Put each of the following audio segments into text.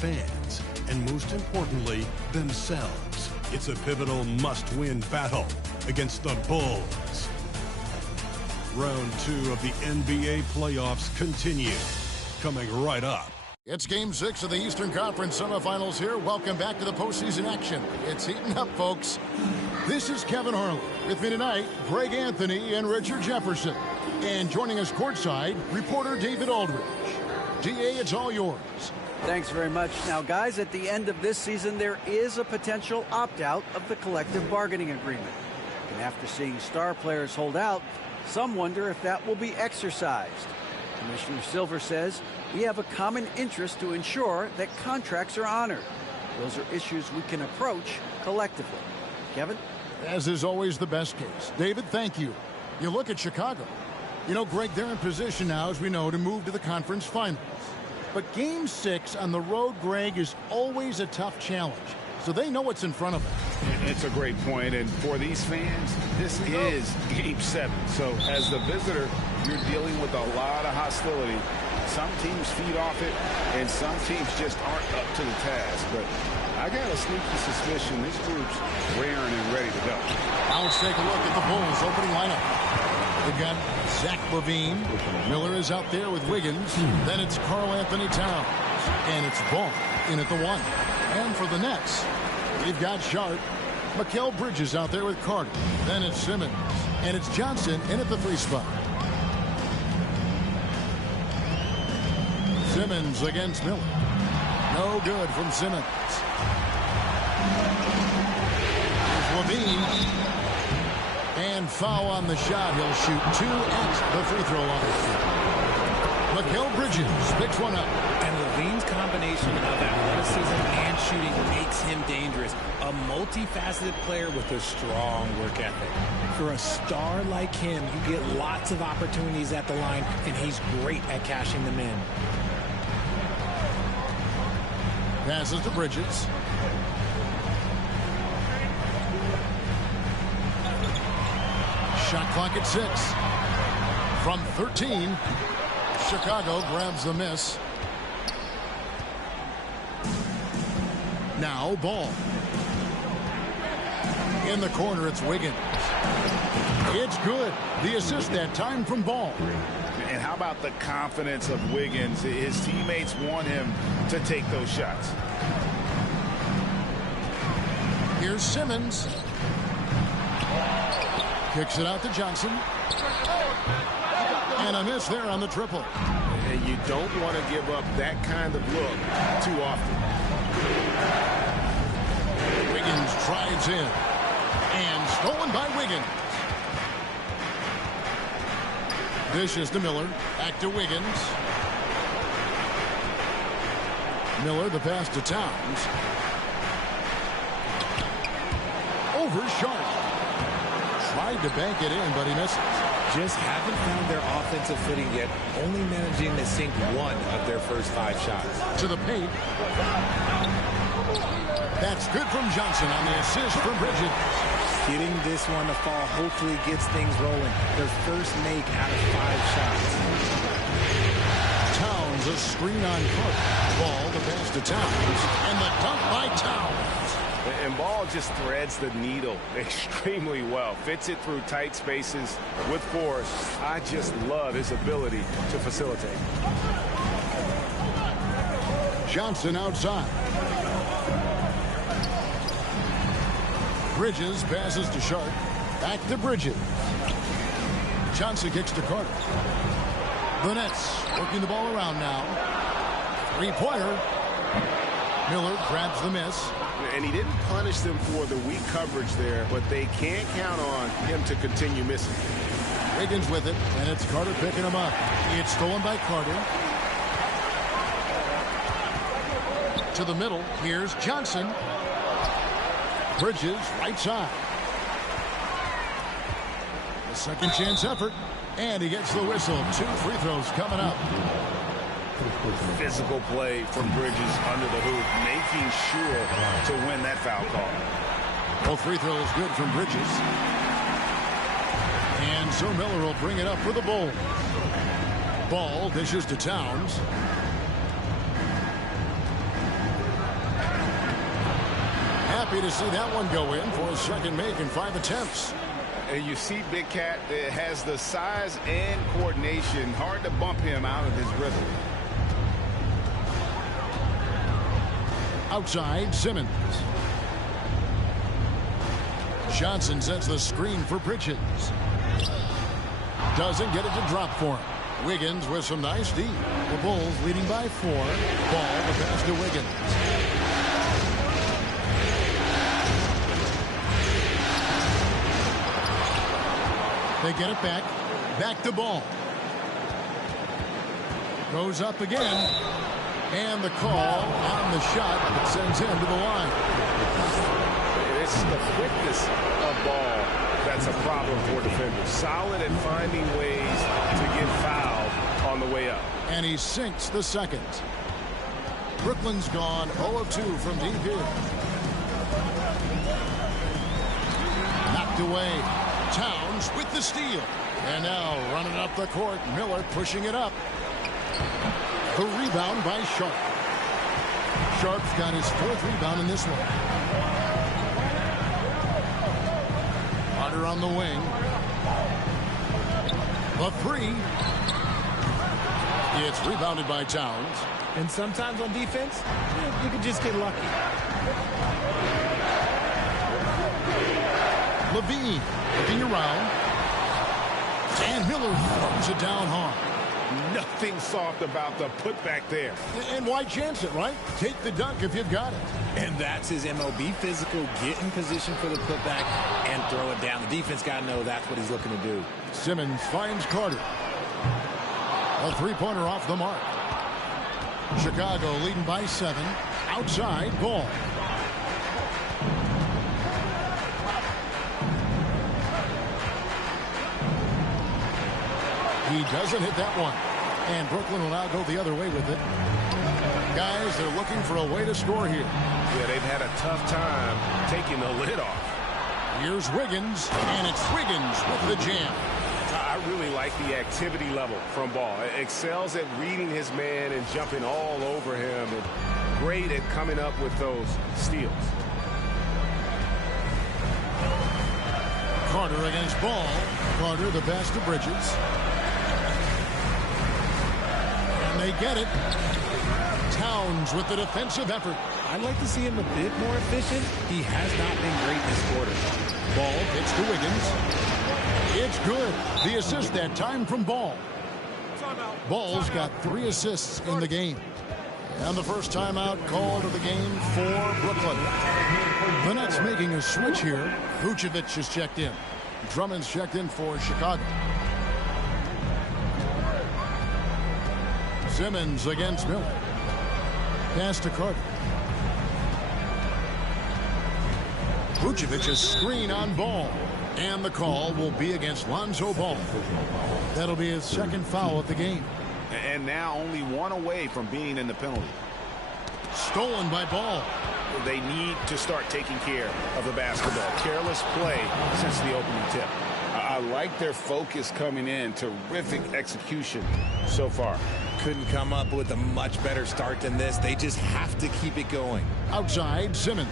fans, and most importantly, themselves. It's a pivotal must-win battle against the Bulls. Round 2 of the NBA playoffs continue. Coming right up. It's Game 6 of the Eastern Conference semifinals here. Welcome back to the postseason action. It's heating up, folks. This is Kevin Harlan. With me tonight, Greg Anthony and Richard Jefferson. And joining us courtside, reporter David Aldridge. DA, it's all yours. Thanks very much. Now, guys, at the end of this season, there is a potential opt-out of the collective bargaining agreement. And after seeing star players hold out, some wonder if that will be exercised. Commissioner Silver says we have a common interest to ensure that contracts are honored. Those are issues we can approach collectively. Kevin? As is always the best case. David, thank you. You look at Chicago. You know, Greg, they're in position now, as we know, to move to the conference finals. But Game 6 on the road, Greg, is always a tough challenge. So they know what's in front of them. It's a great point. And for these fans, this is Game 7. So as the visitor, you're dealing with a lot of hostility. Some teams feed off it, and some teams just aren't up to the task. But I got a sneaky suspicion this group's raring and ready to go. Now let's take a look at the Bulls' opening lineup. They've got Zach LaVine. Miller is out there with Wiggins. Then it's Karl Anthony Towns. And it's Ball in at the 1. And for the Nets, we've got Sharp. Mikal Bridges out there with Carter. Then it's Simmons. And it's Johnson in at the 3 spot. Simmons against Miller. No good from Simmons. Here's LaVine. And foul on the shot. He'll shoot 2 at the free throw line. Mikal Bridges picks one up. And LaVine's combination of athleticism and shooting makes him dangerous. A multifaceted player with a strong work ethic. For a star like him, you get lots of opportunities at the line, and he's great at cashing them in. Passes to Bridges. Shot clock at 6. From 13, Chicago grabs the miss. Now Ball. In the corner, it's Wiggins. It's good. The assist that time from Ball. And how about the confidence of Wiggins? His teammates want him to take those shots. Here's Simmons. Kicks it out to Johnson. And a miss there on the triple. And you don't want to give up that kind of look too often. Wiggins drives in. And stolen by Wiggins. Dishes to Miller. Back to Wiggins. Miller, the pass to Towns. Over Sharp. Tried to bank it in, but he misses. Just haven't found their offensive footing yet, only managing to sink 1 of their first 5 shots. To the paint. That's good from Johnson on the assist from Bridges. Getting this one to fall hopefully gets things rolling. Their first make out of 5 shots. Towns, a screen on Cook. Ball, the pass to Towns. And the dunk by Towns. And Ball just threads the needle extremely well. Fits it through tight spaces with force. I just love his ability to facilitate. Johnson outside. Bridges passes to Sharp. Back to Bridges. Johnson kicks to Carter. The Nets working the ball around now. 3-pointer. Miller grabs the miss. And he didn't punish them for the weak coverage there, but they can't count on him to continue missing. Wiggins with it, and it's Carter picking him up. It's stolen by Carter. To the middle, here's Johnson. Bridges, right side. A second chance effort, and he gets the whistle. 2 free throws coming up. Physical play from Bridges under the hoop, making sure to win that foul call. Well, free throw is good from Bridges. And so Miller will bring it up for the Bulls. Ball dishes to Towns. happy to see that one go in for a second make in 5 attempts. And you see Big Cat has the size and coordination. Hard to bump him out of his rhythm. Outside, Simmons. Johnson sets the screen for Bridges. Doesn't get it to drop for him. Wiggins with some nice D. The Bulls leading by 4. Ball, the pass to Wiggins. They get it back. Back to Ball. Goes up again. And the call on the shot that sends him to the line. It's the quickness of Ball that's a problem for defenders. Solid at finding ways to get fouled on the way up. And he sinks the second. Brooklyn's gone 0 of 2 from deep here. Knocked away. Towns with the steal. And now running up the court. Miller pushing it up. The rebound by Sharp. Sharp's got his 4th rebound in this one. Carter on the wing. The 3. It's rebounded by Towns. And sometimes on defense, you can just get lucky. Levine looking around. And Miller throws it down hard. Nothing soft about the putback there. And why chance it, right? Take the dunk if you've got it. And that's his MO. Be physical, get in position for the putback, and throw it down. The defense got to know that's what he's looking to do. Simmons finds Carter. A 3-pointer off the mark. Chicago leading by 7. Outside, Ball. He doesn't hit that one. And Brooklyn will now go the other way with it. Guys, they're looking for a way to score here. Yeah, they've had a tough time taking the lid off. Here's Wiggins, and it's Wiggins with the jam. I really like the activity level from Ball. Excels at reading his man and jumping all over him. And great at coming up with those steals. Carter against Ball. Carter the pass to Bridges. They get it. Towns with the defensive effort. I'd like to see him a bit more efficient. He has not been great this quarter. Ball gets to Wiggins. It's good. The assist that time from Ball. Ball's got 3 assists in the game. And the first timeout called of the game for Brooklyn. The Nets making a switch here. Vucevic is checked in. Drummond's checked in for Chicago. Simmons against Miller. Pass to Carter. Vucevic's screen on Ball. And the call will be against Lonzo Ball. That'll be his 2nd foul of the game. And now only 1 away from being in the penalty. Stolen by Ball. They need to start taking care of the basketball. Careless play since the opening tip. I like their focus coming in. Terrific execution so far. Couldn't come up with a much better start than this. They just have to keep it going. Outside, Simmons.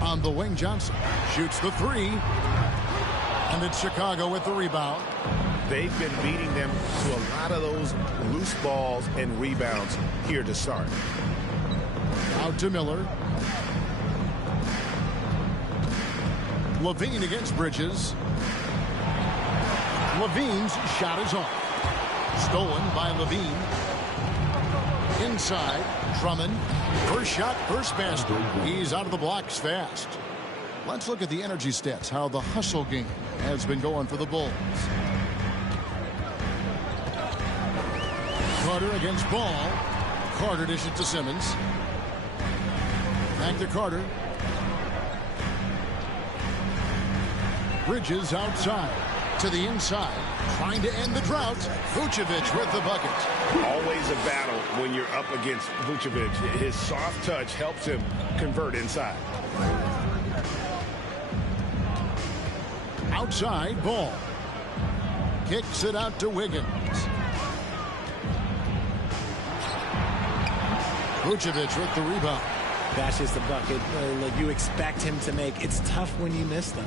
On the wing, Johnson shoots the 3. And it's Chicago with the rebound. They've been beating them to a lot of those loose balls and rebounds here to start. Out to Miller. Levine against Bridges. Levine's shot is off. Stolen by Levine. Inside, Drummond. First shot, first basket. He's out of the blocks fast. Let's look at the energy stats, how the hustle game has been going for the Bulls. Carter against Ball. Carter dishes it to Simmons. Back to Carter. Bridges outside. To the inside. Trying to end the drought. Vucevic with the bucket. Always a battle when you're up against Vucevic. His soft touch helps him convert inside. Outside, Ball. Kicks it out to Wiggins. Vucevic with the rebound. That's just the bucket like you expect him to make. It's tough when you miss those.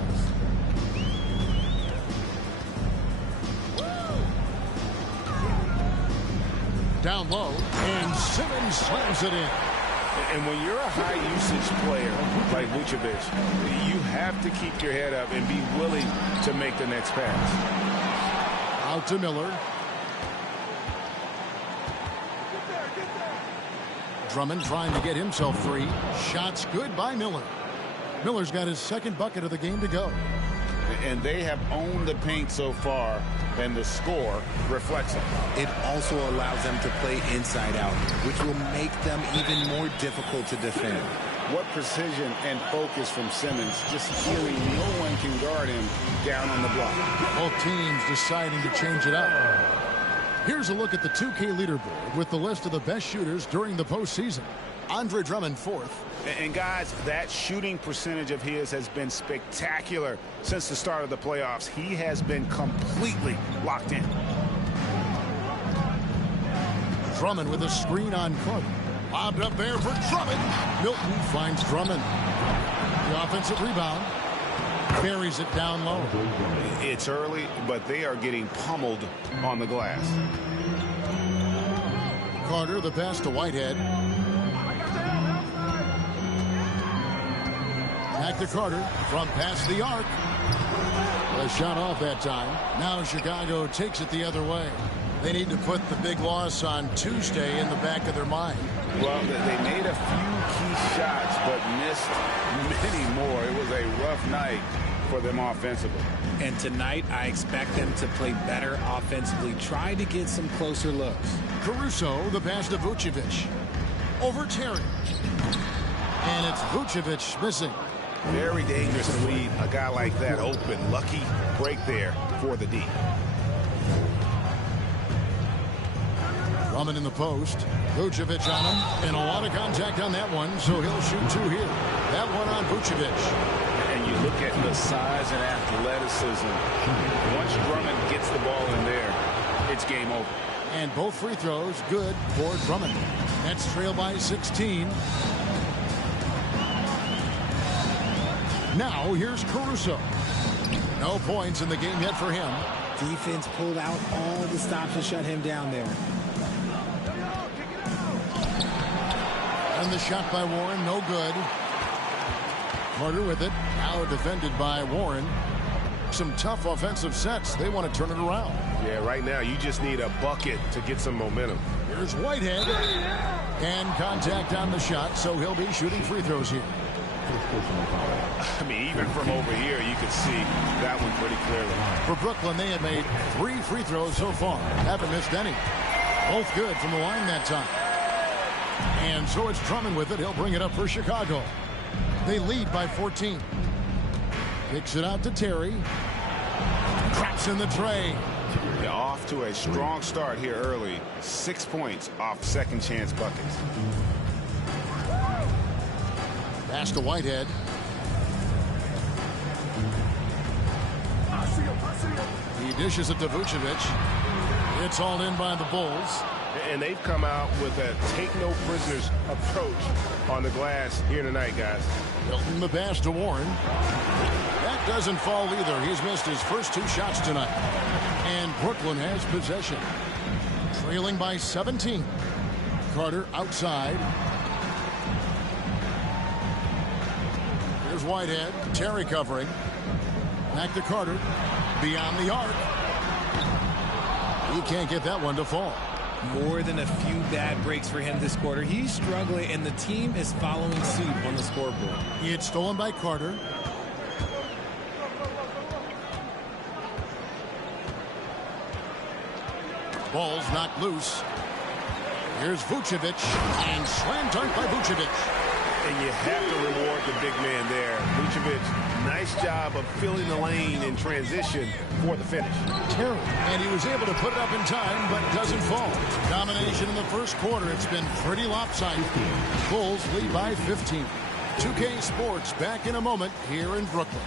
Down low, and Simmons slams it in. And when you're a high-usage player like Vucevic, you have to keep your head up and be willing to make the next pass. Out to Miller. Drummond trying to get himself free. Shots good by Miller. Miller's got his second bucket of the game to go. And they have owned the paint so far, and the score reflects it. It also allows them to play inside out, which will make them even more difficult to defend. What precision and focus from Simmons, just hearing no one can guard him down on the block. Both teams deciding to change it up. Here's a look at the 2K leaderboard with the list of the best shooters during the postseason. Andre Drummond fourth. And guys, that shooting percentage of his has been spectacular since the start of the playoffs. He has been completely locked in. Drummond with a screen on Carter. Lobbed up there for Drummond. Milton finds Drummond. The offensive rebound. Carries it down low. It's early, but they are getting pummeled on the glass. Carter, the pass to Whitehead. Back to Carter from past the arc. A shot off that time. Now Chicago takes it the other way. They need to put the big loss on Tuesday in the back of their mind. Well, they made a few key shots, but missed many more. It was a rough night for them offensively. And tonight, I expect them to play better offensively. Try to get some closer looks. Caruso, the pass to Vucevic. Over Terry. And it's Vucevic missing. Very dangerous to leave a guy like that open. Lucky break there for the D. Drummond in the post. Vucevic on him. And a lot of contact on that one, so he'll shoot two here. That one on Vucevic. And you look at the size and athleticism. Once Drummond gets the ball in there, it's game over. And both free throws good for Drummond. Nets trail by 16. Now here's Caruso. No points in the game yet for him. Defense pulled out all the stops to shut him down there. And the shot by Warren, no good. Carter with it. Now defended by Warren. Some tough offensive sets. They want to turn it around. Yeah, right now you just need a bucket to get some momentum. Here's Whitehead. And contact on the shot, so he'll be shooting free throws here. I mean, even from over here, you could see that one pretty clearly. For Brooklyn, they have made 3 free throws so far. Haven't missed any. Both good from the line that time. And so it's Drummond with it. He'll bring it up for Chicago. They lead by 14. Kicks it out to Terry. Traps in the tray. They're off to a strong start here early. 6 points off second chance buckets. Pass to Whitehead. He dishes it to Vucevic. It's all in by the Bulls. And they've come out with a take-no-prisoners approach on the glass here tonight, guys. Milton the pass to Warren. That doesn't fall either. He's missed his first 2 shots tonight. And Brooklyn has possession. Trailing by 17. Carter outside. Here's Whitehead. Terry covering. Back to Carter. Beyond the arc. He can't get that one to fall. More than a few bad breaks for him this quarter. He's struggling, and the team is following suit on the scoreboard. It's stolen by Carter. Ball's knocked loose. Here's Vucevic, and slam dunk by Vucevic. And you have to reward the big man there. Vucevic, nice job of filling the lane in transition for the finish. Terry, and he was able to put it up in time, but doesn't fall. Domination in the first quarter. It's been pretty lopsided. Bulls lead by 15. 2K Sports back in a moment here in Brooklyn.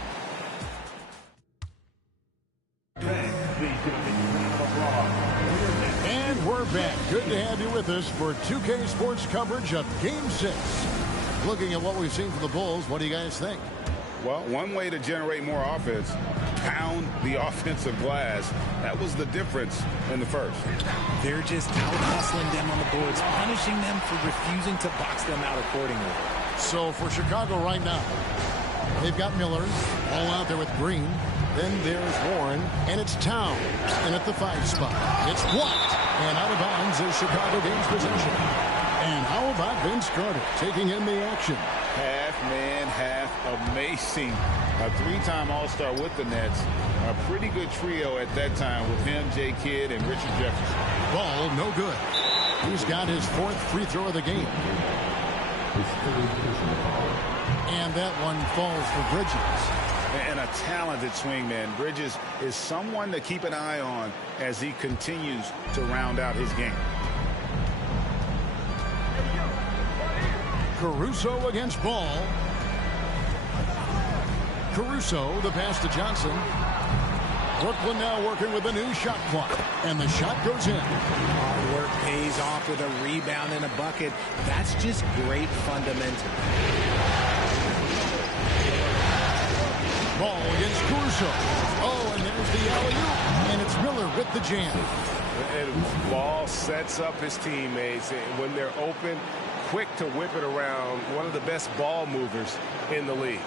And we're back. Good to have you with us for 2K Sports coverage of Game 6. Looking at what we've seen from the Bulls, what do you guys think? Well, one way to generate more offense, pound the offensive glass. That was the difference in the first. They're just out-hustling them on the boards, punishing them for refusing to box them out accordingly. So for Chicago right now, they've got Miller all out there with Green. Then there's Warren, and it's Towns. And at the 5 spot, it's White. And out of bounds as Chicago gains possession. And how about Vince Carter taking in the action? Half man, half amazing. A 3-time All-Star with the Nets. A pretty good trio at that time with him, Jay Kidd, and Richard Jefferson. Ball no good. He's got his 4th free throw of the game. And that one falls for Bridges. And a talented swingman. Bridges is someone to keep an eye on as he continues to round out his game. Caruso against Ball. Caruso, the pass to Johnson. Brooklyn now working with a new shot clock. And the shot goes in. Hard work pays off with a rebound and a bucket. That's just great fundamental. Ball against Caruso. Oh, and there's the alley-oop. And it's Miller with the jam. And Ball sets up his teammates. And when they're open, quick to whip it around. One of the best ball movers in the league.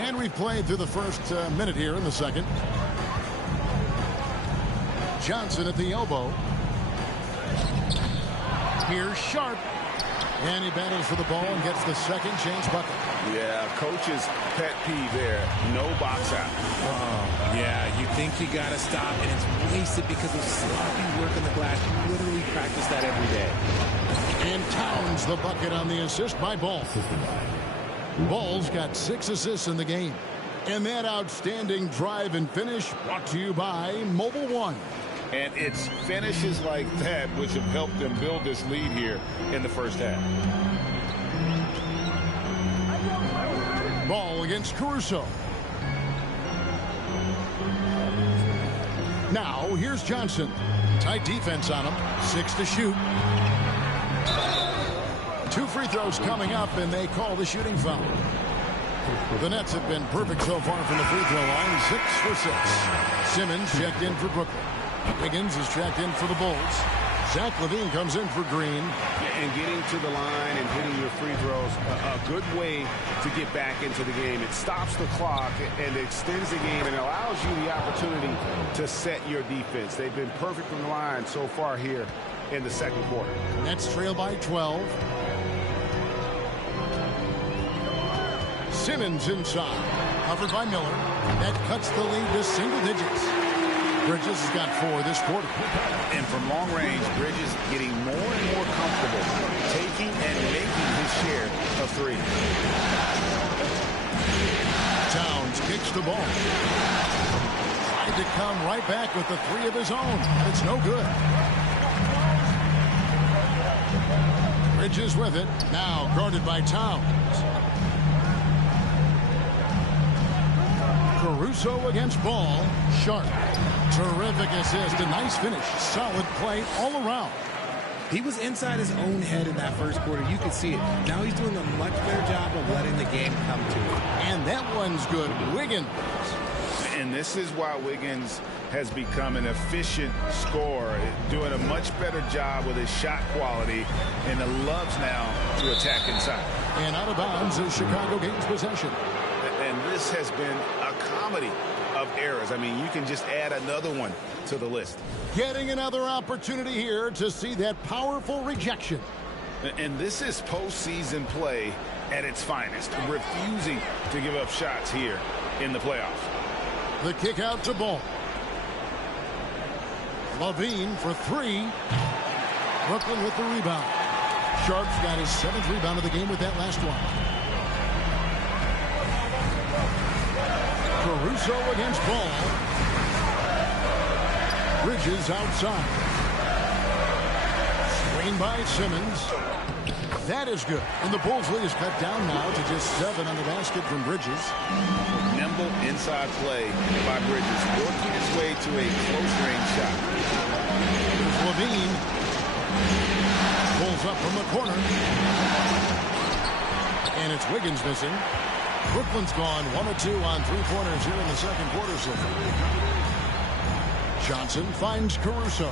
And we've played through the first minute here in the second. Johnson at the elbow. Here's Sharp. And he battles for the ball and gets the second change bucket. Yeah, coach's pet peeve there. No box out. Yeah, you think you got to stop, and it's wasted because of sloppy work on the glass. You literally practice that every day. And Towns the bucket on the assist by Ball. Ball's got 6 assists in the game. And that outstanding drive and finish brought to you by Mobile One. And it's finishes like that which have helped them build this lead here in the first half. Ball against Caruso. Now here's Johnson. Tight defense on him. 6 to shoot. 2 free throws coming up, and they call the shooting foul. The Nets have been perfect so far from the free throw line. 6 for 6. Simmons checked in for Brooklyn. Wiggins is checked in for the Bulls. Zach LaVine comes in for Green. And getting to the line and hitting your free throws, a good way to get back into the game. It stops the clock and extends the game and allows you the opportunity to set your defense. They've been perfect from the line so far here in the second quarter. Nets trail by 12. Simmons inside. Covered by Miller. That cuts the lead to single digits. Bridges has got 4 this quarter. And from long range, Bridges getting more and more comfortable taking and making his share of 3. Towns kicks the ball. Tried to come right back with the 3 of his own. It's no good. Bridges with it. Now guarded by Towns. Caruso against Ball. Sharp. Terrific assist. A nice finish. Solid play all around. He was inside his own head in that first quarter. You could see it. Now he's doing a much better job of letting the game come to him. And that one's good. Wiggins. And this is why Wiggins has become an efficient scorer, doing a much better job with his shot quality, and loves now to attack inside. And out of bounds as Chicago gains possession. And this has been a comedy of errors. I mean, you can just add another one to the list. Getting another opportunity here to see that powerful rejection. And this is postseason play at its finest, refusing to give up shots here in the playoffs. The kick out to Ball. LaVine for 3. Brooklyn with the rebound. Sharp's got his 7th rebound of the game with that last one. Caruso against Ball. Bridges outside. Screen by Simmons. That is good. And the Bulls lead is cut down now to just 7 on the basket from Bridges. Nimble inside play by Bridges, working his way to a close-range shot. Here's Levine. Pulls up from the corner. And it's Wiggins missing. Brooklyn's gone 1 of 2 on three-pointers here in the second quarter so far. Johnson finds Caruso.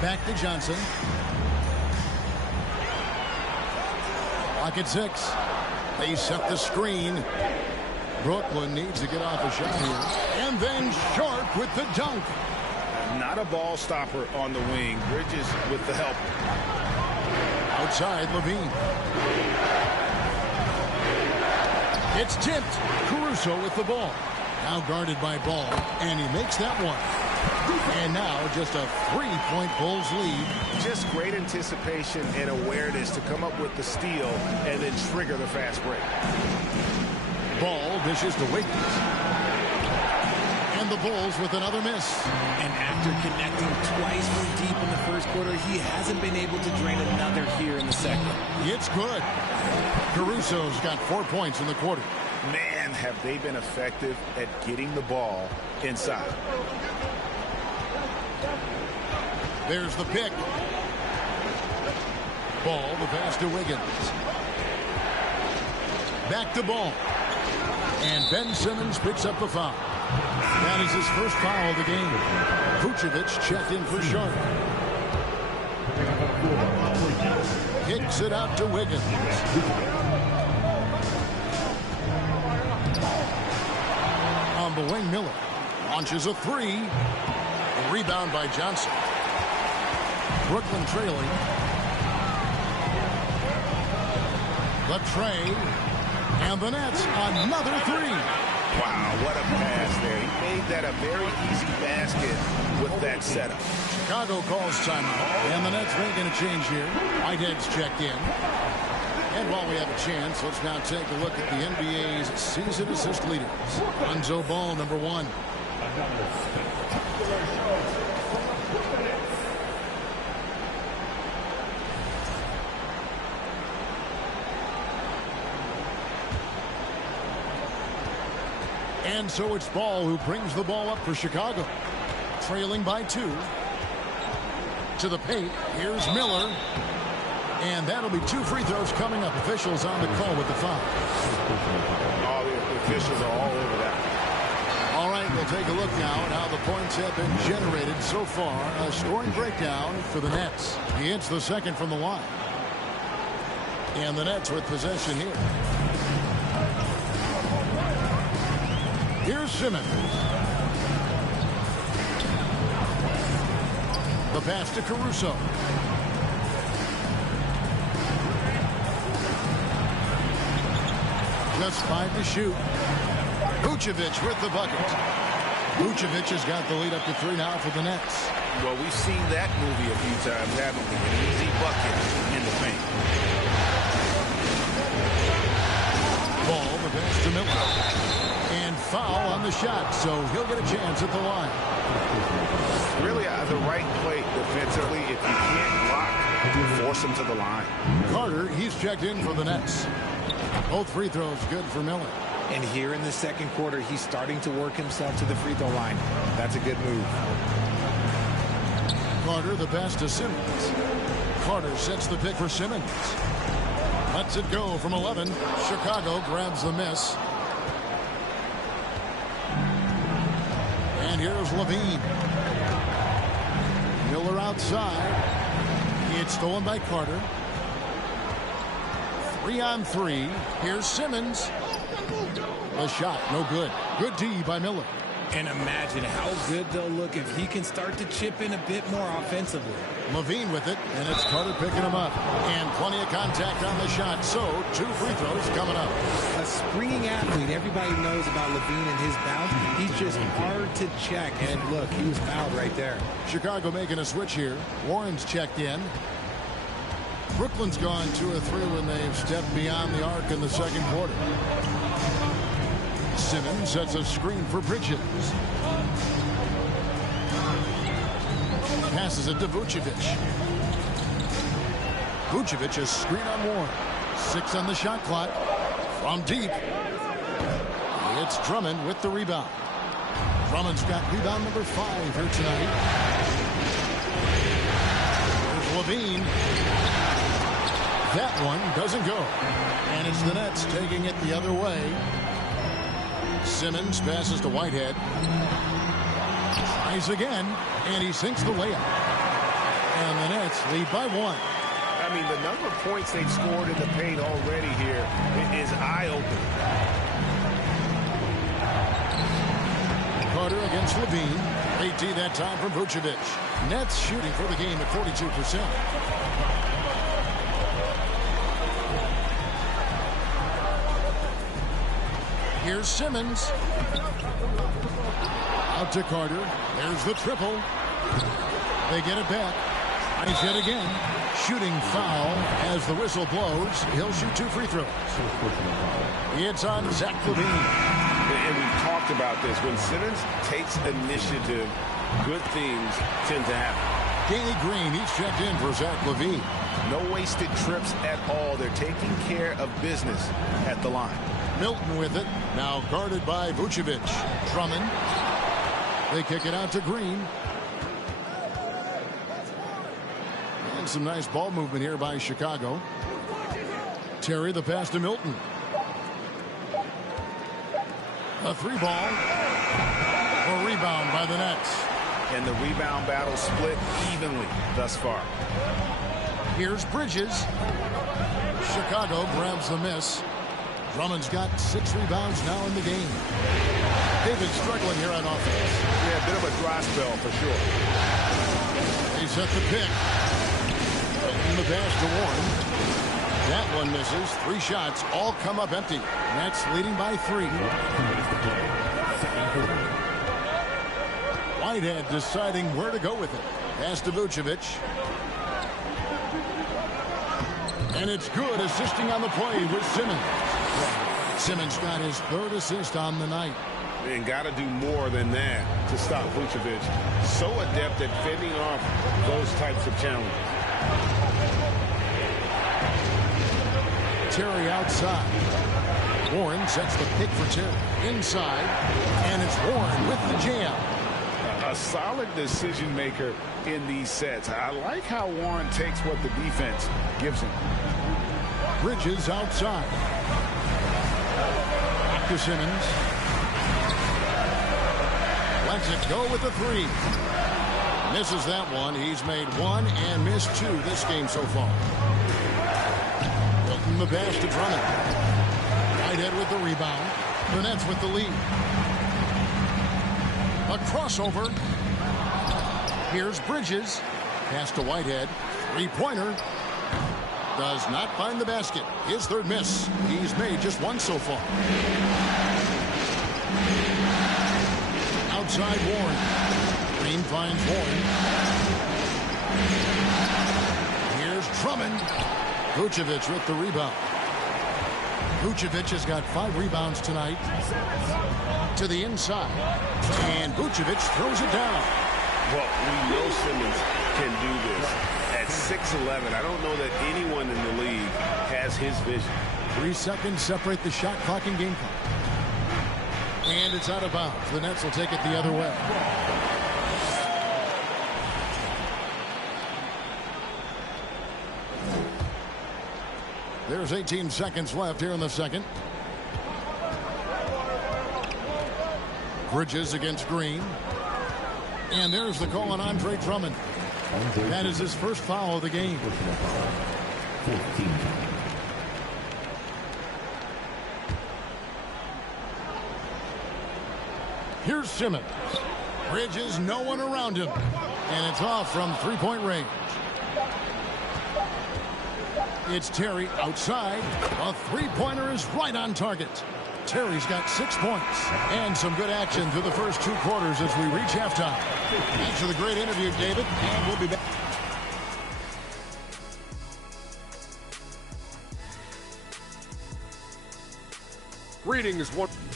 Back to Johnson. Lock at 6. They set the screen. Brooklyn needs to get off a shot here. And then Sharp with the dunk. Not a ball stopper on the wing. Bridges with the help. Outside, Levine. It's tipped. Caruso with the ball. Now guarded by Ball. And he makes that one. And now just a 3-point Bulls lead. Just great anticipation and awareness to come up with the steal and then trigger the fast break. Ball dishes to Wiggins. And the Bulls with another miss. And after connecting twice from deep in the first quarter, he hasn't been able to drain another here in the second. It's good. Caruso's got 4 points in the quarter. Man, have they been effective at getting the ball inside. There's the pick. Ball, the pass to Wiggins. Back to Ball. And Ben Simmons picks up the foul. That is his first foul of the game. Vucevic checked in for Sharp. Kicks it out to Wiggins. On the wing, Miller launches a 3. A rebound by Johnson. Brooklyn trailing. The tray. And the Nets, another 3. Wow, what a pass there. He made that a very easy basket with that setup. Chicago calls timeout. And the Nets making a change here. Whitehead's checked in. And while we have a chance, let's now take a look at the NBA's season assist leaders. Lonzo Ball, number 1. And so it's Ball who brings the ball up for Chicago. Trailing by 2. To the paint. Here's Miller. And that'll be 2 free throws coming up. Officials on the call with the foul. All the officials are all over that. All right, we'll take a look now at how the points have been generated so far. A scoring breakdown for the Nets. He hits the second from the line. And the Nets with possession here. Here's Simmons. The pass to Caruso. Just 5 to shoot. Vucevic with the bucket. Vucevic has got the lead up to 3 now for the Nets. Well, we've seen that movie a few times, haven't we? An easy bucket in the paint. Ball, the pass to Miller. And foul on the shot, so he'll get a chance at the line. Really the right play defensively. If you can't block, force him to the line. Carter, he's checked in for the Nets. Both free throws good for Miller. And here in the second quarter, he's starting to work himself to the free throw line. That's a good move. Carter, the pass to Simmons. Carter sets the pick for Simmons. Lets it go from 11. Chicago grabs the miss. And here's Levine. Miller outside. It's stolen by Carter. 3-on-3. Here's Simmons. A shot, no good. Good D by Miller. And imagine how good they'll look if he can start to chip in a bit more offensively. Levine with it, and it's Carter picking him up. And plenty of contact on the shot, so 2 free throws coming up. A springing athlete, everybody knows about Levine and his bounce. He's just hard to check, and look, he was fouled right there. Chicago making a switch here. Warren's checked in. Brooklyn's gone 2 of 3 when they've stepped beyond the arc in the second quarter. Simmons sets a screen for Bridges. Passes it to Vucevic. Vucevic a screen on Warren. 6 on the shot clock. From deep. It's Drummond with the rebound. Drummond's got rebound number 5 here tonight. There's Levine. That one doesn't go. And it's the Nets taking it the other way. Simmons passes to Whitehead. Tries again, and he sinks the layup. And the Nets lead by 1. I mean, the number of points they've scored in the paint already here is eye-opening. Carter against Levine. 18 that time from Vucevic. Nets shooting for the game at 42%. Here's Simmons. Out to Carter. There's the triple. They get it back. Tries yet again. Shooting foul as the whistle blows. He'll shoot 2 free throws. It's on Zach LaVine. And we've talked about this. When Simmons takes initiative, good things tend to happen. Danny Green, he's checked in for Zach LaVine. No wasted trips at all. They're taking care of business at the line. Milton with it. Now guarded by Vucevic. Drummond. They kick it out to Green. And some nice ball movement here by Chicago. Terry the pass to Milton. A 3-ball. A rebound by the Nets. And the rebound battle split evenly thus far. Here's Bridges. Chicago grabs the miss. Drummond's got 6 rebounds now in the game. They've been struggling here on offense. Yeah, a bit of a dry spell for sure. They set the pick. In the pass to Warren. That one misses. 3 shots all come up empty. Nets leading by 3. Whitehead deciding where to go with it. Pass to Vucevic. And it's good, assisting on the play with Simmons. Simmons got his 3rd assist on the night. And got to do more than that to stop Vucevic. So adept at fending off those types of challenges. Terry outside. Warren sets the pick for Terry. Inside. And it's Warren with the jam. A solid decision maker in these sets. I like how Warren takes what the defense gives him. Bridges outside. Back to Simmons. Lets it go with the 3. Misses that one. He's made 1 and missed 2 this game so far. Milton the pass to Drummond. Whitehead with the rebound. The Nets with the lead. A crossover. Here's Bridges. Pass to Whitehead. 3-pointer. Does not find the basket. His 3rd miss. He's made just 1 so far. Outside Warren. Green finds Warren. Here's Drummond. Vucevic with the rebound. Vucevic has got 5 rebounds tonight. To the inside. And Vucevic throws it down. Well, we know Simmons can do this. At 6'11", I don't know that anyone in the league has his vision. 3 seconds separate the shot clock and game clock. And it's out of bounds. The Nets will take it the other way. There's 18 seconds left here in the second. Bridges against Green. And there's the call on Andre Drummond. That is his first foul of the game. 14. Here's Simmons. Bridges, no one around him. And it's off from 3-point range. It's Terry outside. A 3-pointer is right on target. Terry's got 6 points and some good action through the first 2 quarters as we reach halftime. Thanks for the great interview, David, and we'll be back. Greetings.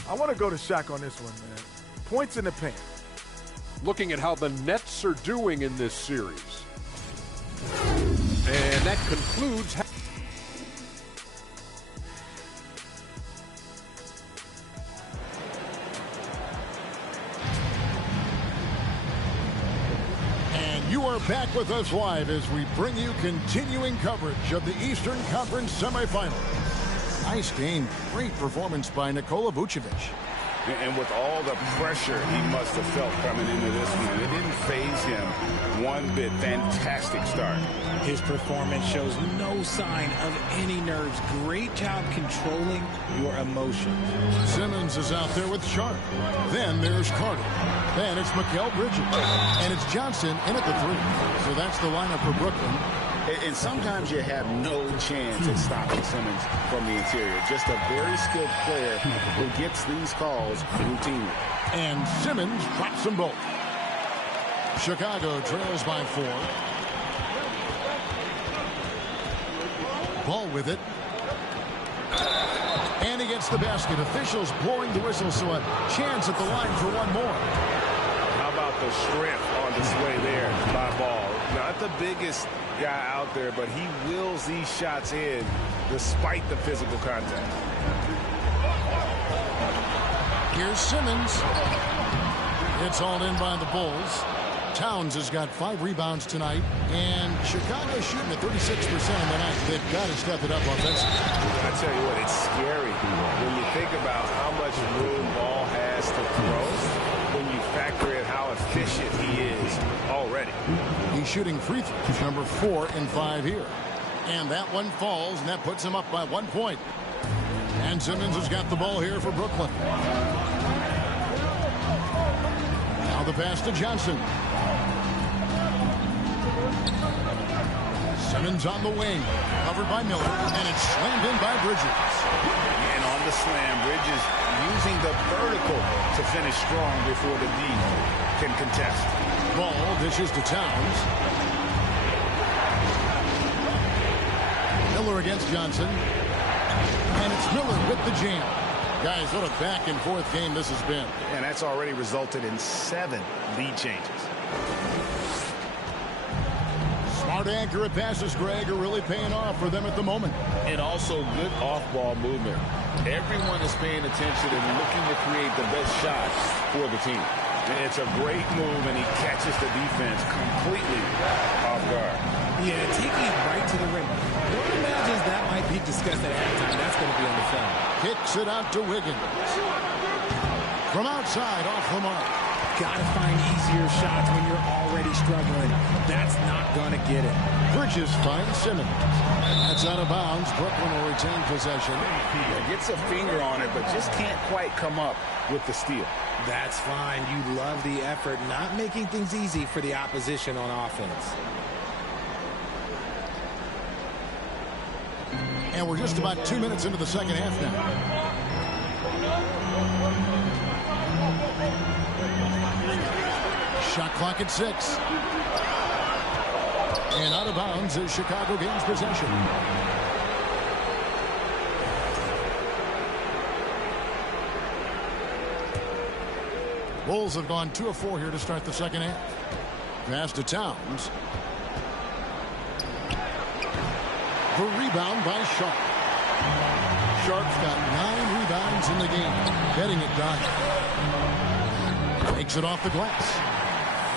I want to go to Shaq on this one, man. Points in the paint. looking at how the Nets are doing in this series. And that concludes. You are back with us live as we bring you continuing coverage of the Eastern Conference semifinals. Nice game. Great performance by Nikola Vucevic. And with all the pressure he must have felt coming into this one, it didn't faze him one bit. Fantastic start. His performance shows no sign of any nerves. Great job controlling your emotions. Simmons is out there with Sharp. Then there's Carter. Then it's Mikal Bridges. And it's Johnson in at the 3. So that's the lineup for Brooklyn. And sometimes you have no chance at stopping Simmons from the interior. Just a very skilled player who gets these calls routinely. And Simmons drops them both. Chicago trails by 4. Ball with it. And he gets the basket. Officials blowing the whistle, so a chance at the line for one more. How about the strength on display there by Ball? Not the biggest guy out there, but he wills these shots in despite the physical contact. Here's Simmons. It's hauled in by the Bulls. Towns has got 5 rebounds tonight, and Chicago's shooting at 36% on the night. They've got to step it up offensively. I tell you what, it's scary when you think about how much room Ball has to throw, when you factor in how efficient he is already. He's shooting free throws, number 4 and 5 here. And that one falls, and that puts him up by 1 point. And Simmons has got the ball here for Brooklyn. Now the pass to Johnson. Simmons on the wing, covered by Miller, and it's slammed in by Bridges. And on the slam, Bridges using the vertical to finish strong before the D can contest. Ball dishes to Towns. Miller against Johnson. And it's Miller with the jam. Guys, what a back and forth game this has been. And that's already resulted in 7 lead changes. Smart, accurate passes, Greg, are really paying off for them at the moment. And also good off-ball movement. Everyone is paying attention and looking to create the best shot for the team. And it's a great move, and he catches the defense completely off guard. Yeah, taking it right to the rim. One imagines that might be discussed at halftime. That's going to be on the film. Kicks it out to Wiggins. From outside, off the mark. Got to find easier shots when you're already struggling. That's not going to get it. Bridges finds Simmons. That's out of bounds. Brooklyn will retain possession. Gets a finger on it, but just can't quite come up with the steal. That's fine. You love the effort, not making things easy for the opposition on offense. And we're just about 2 minutes into the second half now. Shot clock at 6. And out of bounds as Chicago gains possession. Bulls have gone 2 of 4 here to start the second half. Pass to Towns. The rebound by Sharp. Sharp's got 9 rebounds in the game. Getting it done. Takes it off the glass.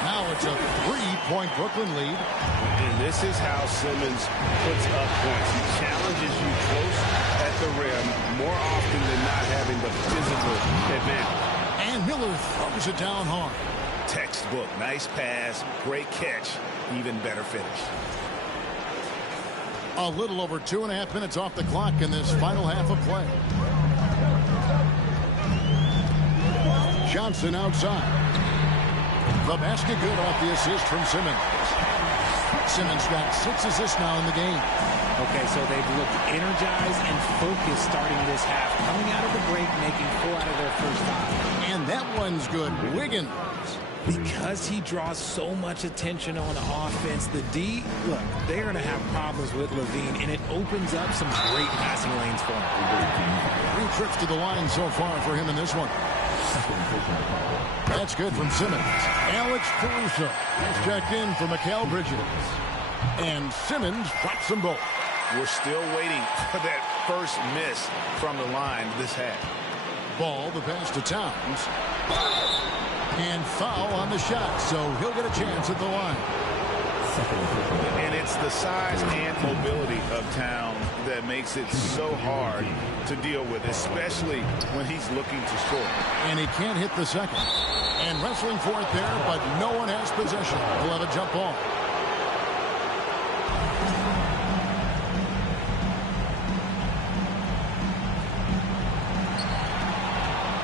Now it's a 3-point Brooklyn lead. And this is how Simmons puts up points. He challenges you close at the rim more often than not, having the physical advantage. And Miller throws it down hard. Textbook. Nice pass. Great catch. Even better finish. A little over 2.5 minutes off the clock in this final half of play. Johnson outside. The basket good off the assist from Simmons. Simmons got 6 assists now in the game. Okay, so they've looked energized and focused starting this half. Coming out of the break, making 4 out of their first 5. And that one's good. Wiggins. Because he draws so much attention on offense, the D, look, they're going to have problems with LaVine, and it opens up some great passing lanes for him. 3 trips to the line so far for him in this one. That's good from Simmons. Alex Caruso is checked in for Mikal Bridges. And Simmons drops them both. We're still waiting for that first miss from the line this half. Ball, the pass to Towns. And foul on the shot, so he'll get a chance at the line. And it's the size and mobility of Towns that makes it so hard to deal with, especially when he's looking to score. And he can't hit the second. And wrestling for it there, but no one has possession. We'll have a jump ball.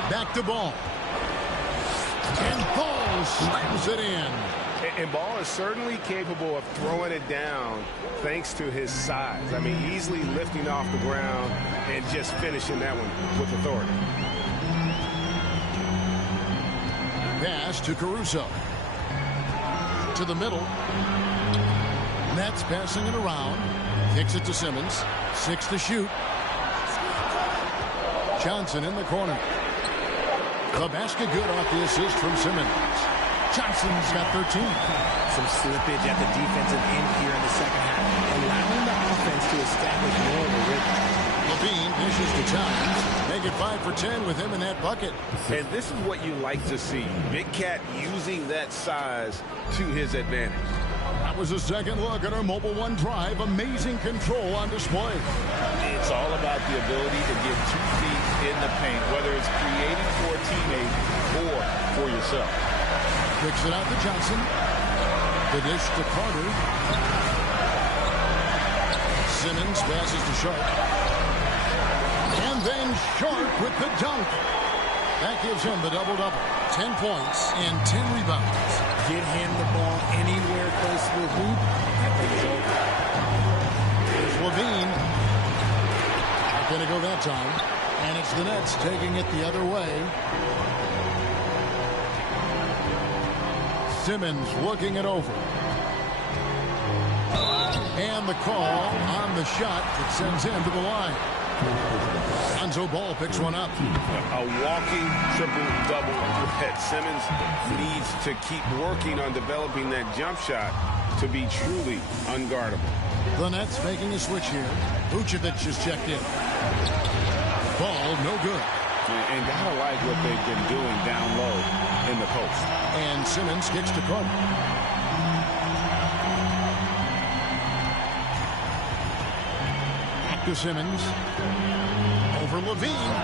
Back to Ball. And Ball slams it in. And Ball is certainly capable of throwing it down thanks to his size. I mean, easily lifting off the ground and just finishing that one with authority. Pass to Caruso. To the middle. Nets passing it around. Kicks it to Simmons. 6 to shoot. Johnson in the corner. The basket good off the assist from Simmons. Johnson's got 13. Some slippage at the defensive end here in the second half, allowing the offense to establish more of a rhythm. Levine dishes to Towns. Make it 5 for 10 with him in that bucket. And this is what you like to see. Big Cat using that size to his advantage. That was a second look at our Mobile One drive. Amazing control on display. It's all about the ability to get 2 feet in the paint, whether it's creating for a teammate or for yourself. Kicks it out to Johnson. The dish to Carter. Simmons passes to Sharp. And then Sharp with the dunk. That gives him the double-double. 10 points and 10 rebounds. Get him the ball anywhere close to the hoop. That thing is over. Here's Levine. Not going to go that time. And it's the Nets taking it the other way. Simmons looking it over. And the call on the shot that sends him to the line. Lonzo Ball picks one up. A walking triple-double threat. Simmons needs to keep working on developing that jump shot to be truly unguardable. The Nets making a switch here. Vucevic is checked in. Ball no good. And gotta like what they've been doing down low in the post. And Simmons kicks to Carter. Back to Simmons. Over Levine.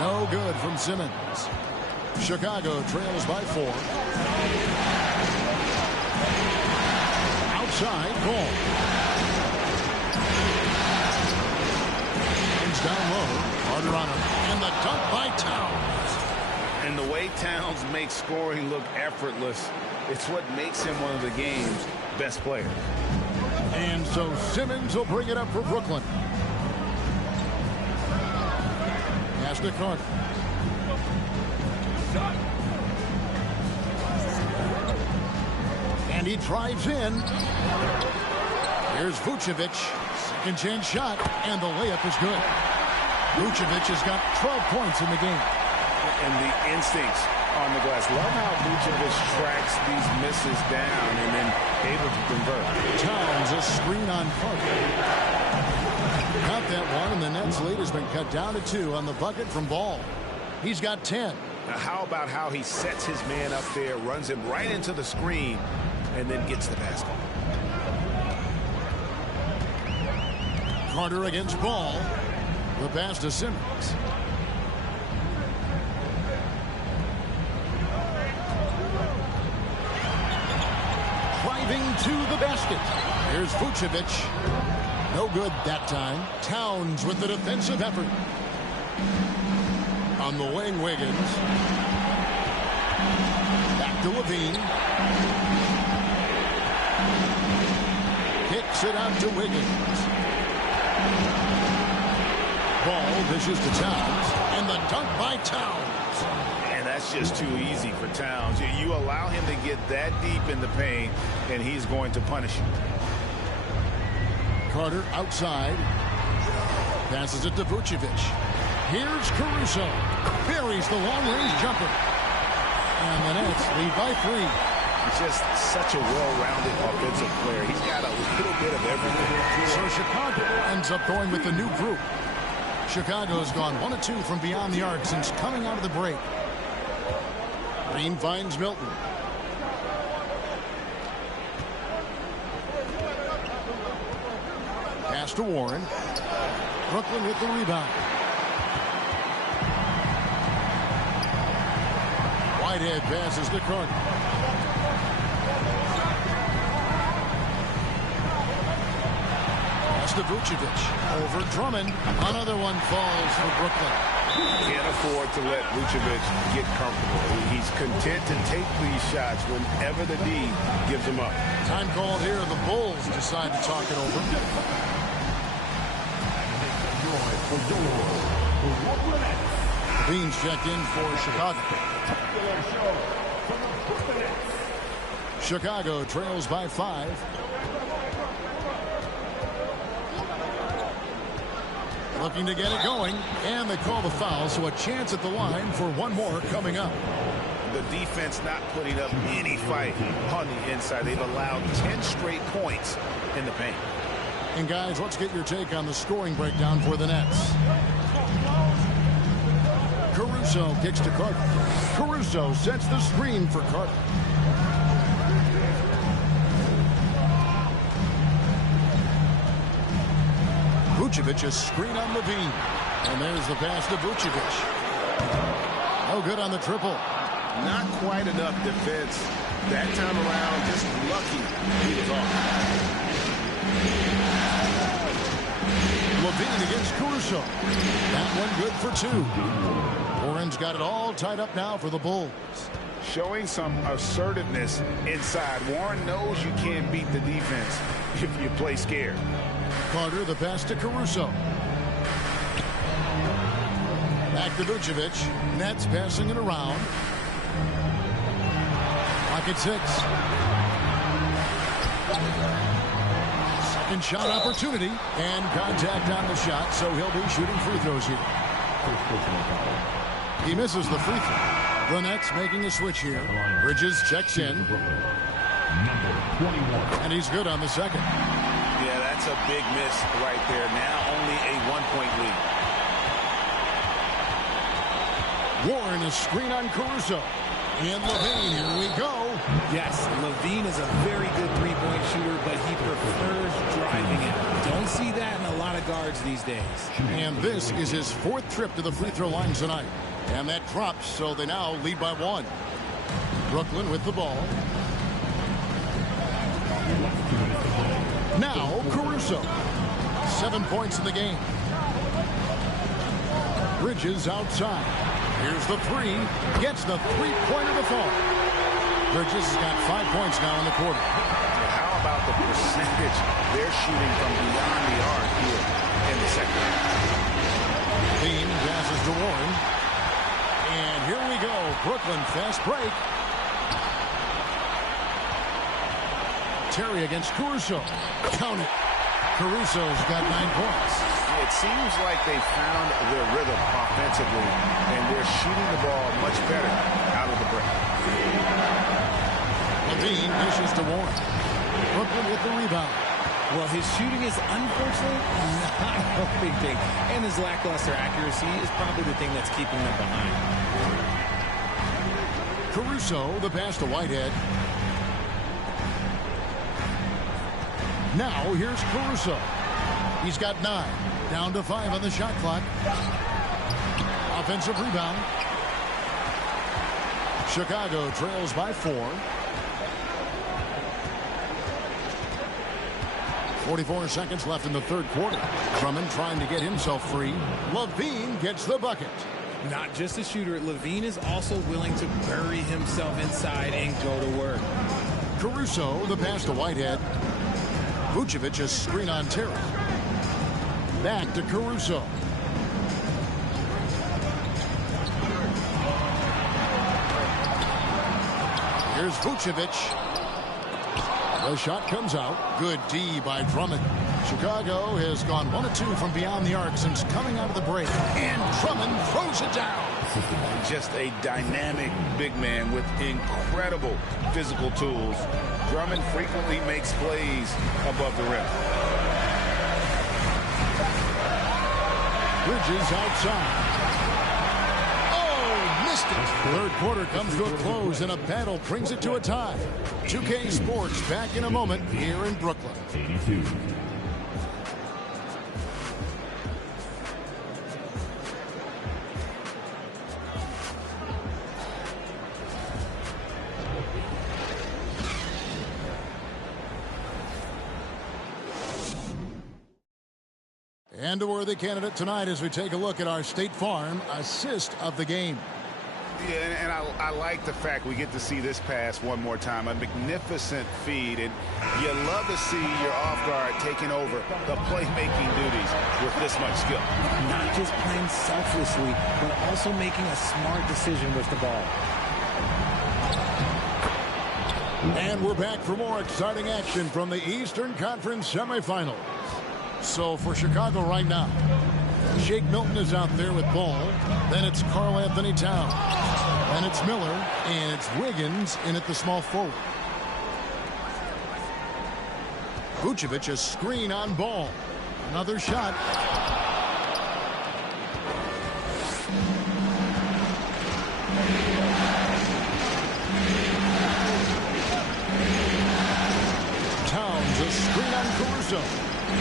No good from Simmons. Chicago trails by 4. Outside, Ball. Down low. Carter on him. And the dunk by Towns. And the way Towns makes scoring look effortless, it's what makes him one of the game's best players. And so Simmons will bring it up for Brooklyn. Pass to Carter. And he drives in. Here's Vucevic. Second chance shot. And the layup is good. Vucevic has got 12 points in the game. And the instincts on the glass. Love how Vucevic tracks these misses down and then able to convert. Towns a screen on Carter. Got that one, and the Nets lead has been cut down to 2 on the bucket from Ball. He's got 10. Now how about how he sets his man up there, runs him right into the screen, and then gets the basket. Carter against Ball. The pass to Simmons. Driving to the basket. Here's Vucevic. No good that time. Towns with the defensive effort. On the wing, Wiggins. Back to Levine. Kicks it out to Wiggins. Ball dishes to Towns, and the dunk by Towns. And that's just too easy for Towns. You allow him to get that deep in the paint, and he's going to punish you. Carter outside. Passes it to Vucevic. Here's Caruso. Buries the long-range jumper. And the Nets lead by 3. He's just such a well-rounded offensive player. He's got a little bit of everything. So Chicago ends up going with the new group. Chicago has gone 1 of 2 from beyond the arc since coming out of the break. Green finds Milton. Pass to Warren. Brooklyn with the rebound. Whitehead passes to Carter. Pass to Vucevic. Over Drummond. Another one falls for Brooklyn. Can't afford to let Vucevic get comfortable. He's content to take these shots whenever the D gives him up. Time called here. The Bulls decide to talk it over. Beans checked in for Chicago. Chicago trails by 5. Looking to get it going, and they call the foul, so a chance at the line for one more coming up. The defense not putting up any fight on the inside. They've allowed 10 straight points in the paint. And guys, let's get your take on the scoring breakdown for the Nets. Caruso kicks to Carter. Caruso sets the screen for Carter. Vucevic, a screen on Levine. And there's the pass to Vucevic. No good on the triple. Not quite enough defense that time around. Just lucky he was off. Levine against Caruso. That one good for 2. Warren's got it all tied up now for the Bulls. Showing some assertiveness inside. Warren knows you can't beat the defense if you play scared. Carter, the pass to Caruso. Back to Vucevic. Nets passing it around. Pocket 6. Second shot opportunity. And contact on the shot, so he'll be shooting free throws here. He misses the free throw. The Nets making a switch here. Bridges checks in. And he's good on the second. Yeah, that's a big miss right there. Now only a 1-point lead. Warren is screen on Caruso. And Levine, here we go. Yes, Levine is a very good three-point shooter, but he prefers driving it. Don't see that in a lot of guards these days. And this is his 4th trip to the free throw line tonight. And that drops, so they now lead by 1. Brooklyn with the ball. Now Caruso. 7 points in the game. Bridges outside. Here's the 3. Gets the three-pointer to fall. Bridges has got 5 points now in the quarter. How about the percentage they're shooting from beyond the arc here in the second half? Bean passes to Warren. And here we go. Brooklyn fast break. Terry against Caruso. Count it. Caruso's got 9 points. It seems like they found their rhythm offensively, and they're shooting the ball much better out of the break. Levine dishes to Warren. Brooklyn with the rebound. Well, his shooting is unfortunately not helping thing, and his lackluster accuracy is probably the thing that's keeping them behind. Caruso, the pass to Whitehead. Now here's Caruso. He's got 9. Down to 5 on the shot clock. Offensive rebound. Chicago trails by 4. 44 seconds left in the third quarter. Drummond trying to get himself free. Levine gets the bucket. Not just a shooter, Levine is also willing to bury himself inside and go to work. Caruso, the pass to Whitehead. Vucevic, a screen on Terry. Back to Caruso. Here's Vucevic. The shot comes out. Good D by Drummond. Chicago has gone 1 of 2 from beyond the arc since coming out of the break. And Drummond throws it down. Just a dynamic big man with incredible physical tools. Drummond frequently makes plays above the rim. Bridges outside. Oh, missed it. Third quarter comes to a close, and a battle brings it to a tie. 2K Sports back in a moment here in Brooklyn. 82. And a worthy candidate tonight as we take a look at our State Farm assist of the game. Yeah, and I like the fact we get to see this pass one more time. A magnificent feed, and you love to see your off guard taking over the playmaking duties with this much skill. Not just playing selflessly, but also making a smart decision with the ball. And we're back for more exciting action from the Eastern Conference semifinals. So for Chicago right now, Shake Milton is out there with ball. Then it's Karl Anthony Towns. Then it's Miller, and it's Wiggins in at the small forward. Vucevic a screen on ball. Another shot. Towns a screen on Caruso.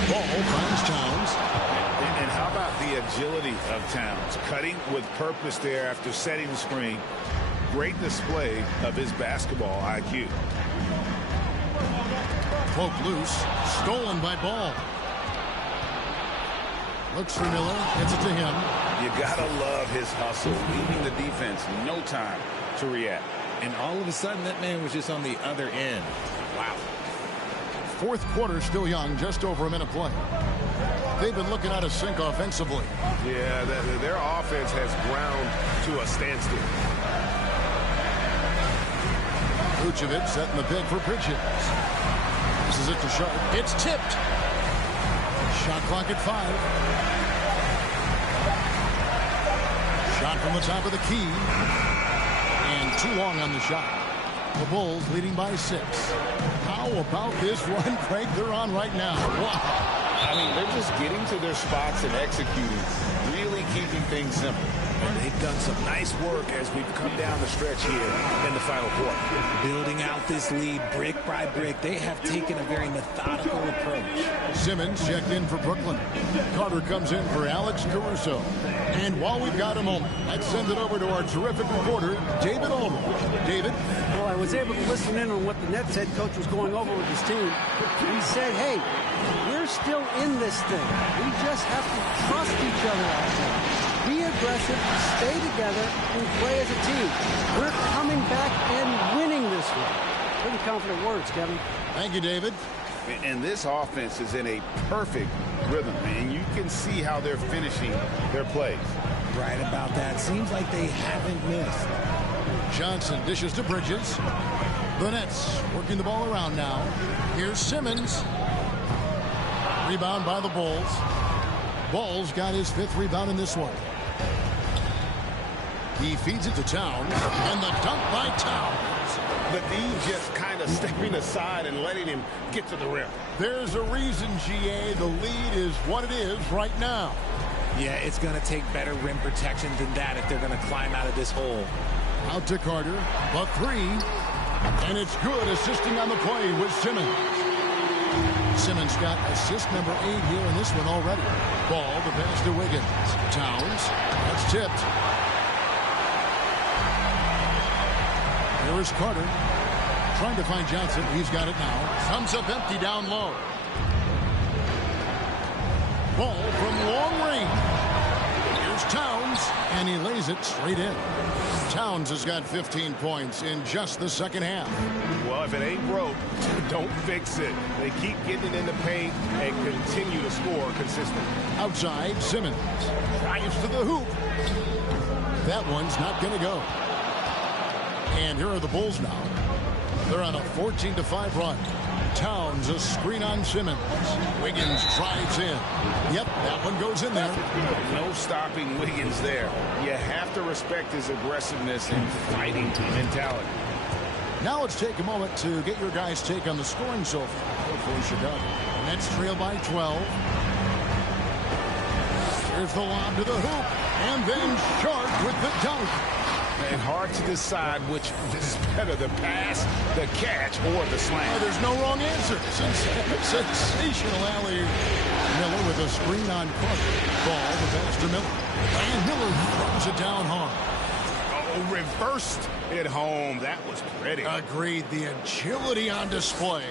Ball finds Towns. And how about the agility of Towns? Cutting with purpose there after setting the screen. Great display of his basketball IQ. Poke loose. Stolen by Ball. Looks for Miller. Gets it to him. You gotta love his hustle. Leaving the defense no time to react. And all of a sudden, that man was just on the other end. Wow. Fourth quarter still young, just over a minute play. They've been looking out of sync offensively. Yeah, their offense has ground to a standstill. Vucevic setting the pick for Bridges. This is it to Sharp. It's tipped. Shot clock at 5. Shot from the top of the key. And too long on the shot. The Bulls leading by 6. How about this run break they're on right now? Wow. I mean, they're just getting to their spots and executing, really keeping things simple. And they've done some nice work as we've come down the stretch here in the final quarter. Building out this lead brick by brick, they have taken a very methodical approach. Simmons checked in for Brooklyn. Carter comes in for Alex Caruso. And while we've got a moment, let's send it over to our terrific reporter, David Aldridge. David? Well, I was able to listen in on what the Nets head coach was going over with his team. He said, hey, we're still in this thing. We just have to trust each other out there. Be aggressive, stay together, and play as a team. We're coming back and winning this one. Pretty confident words, Kevin. Thank you, David. And this offense is in a perfect rhythm, and you can see how they're finishing their plays. Right about that. Seems like they haven't missed. Johnson dishes to Bridges. The Nets working the ball around now. Here's Simmons. Rebound by the Bulls. Bulls got his 5th rebound in this one. He feeds it to Towns, and the dunk by Towns. The D just kind of stepping aside and letting him get to the rim. There's a reason, GA, the lead is what it is right now. Yeah, it's going to take better rim protection than that if they're going to climb out of this hole. Out to Carter, the 3, and it's good, assisting on the play with Simmons. Simmons got assist number 8 here in this one already. Ball, the pass to Wiggins. Towns, that's tipped. Here is Carter, trying to find Johnson. He's got it now. Comes up empty down low. Ball from long range. Here's Towns, and he lays it straight in. Towns has got 15 points in just the second half. Well, if it ain't broke, don't fix it. They keep getting it in the paint and continue to score consistently. Outside, Simmons drives to the hoop. That one's not going to go. And here are the Bulls now. They're on a 14-5 run. Towns, a screen on Simmons. Wiggins drives in. Yep, that one goes in there. No stopping Wiggins there. You have to respect his aggressiveness and fighting mentality. Now let's take a moment to get your guys' take on the scoring so far for Chicago. Nets trail by 12. Here's the lob to the hoop. And then Sharp with the dunk. And hard to decide which is better, the pass, the catch, or the slam. Oh, there's no wrong answer. Sensational alley. Miller with a screen on Carter. Ball the pass to Miller. And Miller throws it down hard. Oh, reversed it home. That was pretty. Agreed. The agility on display.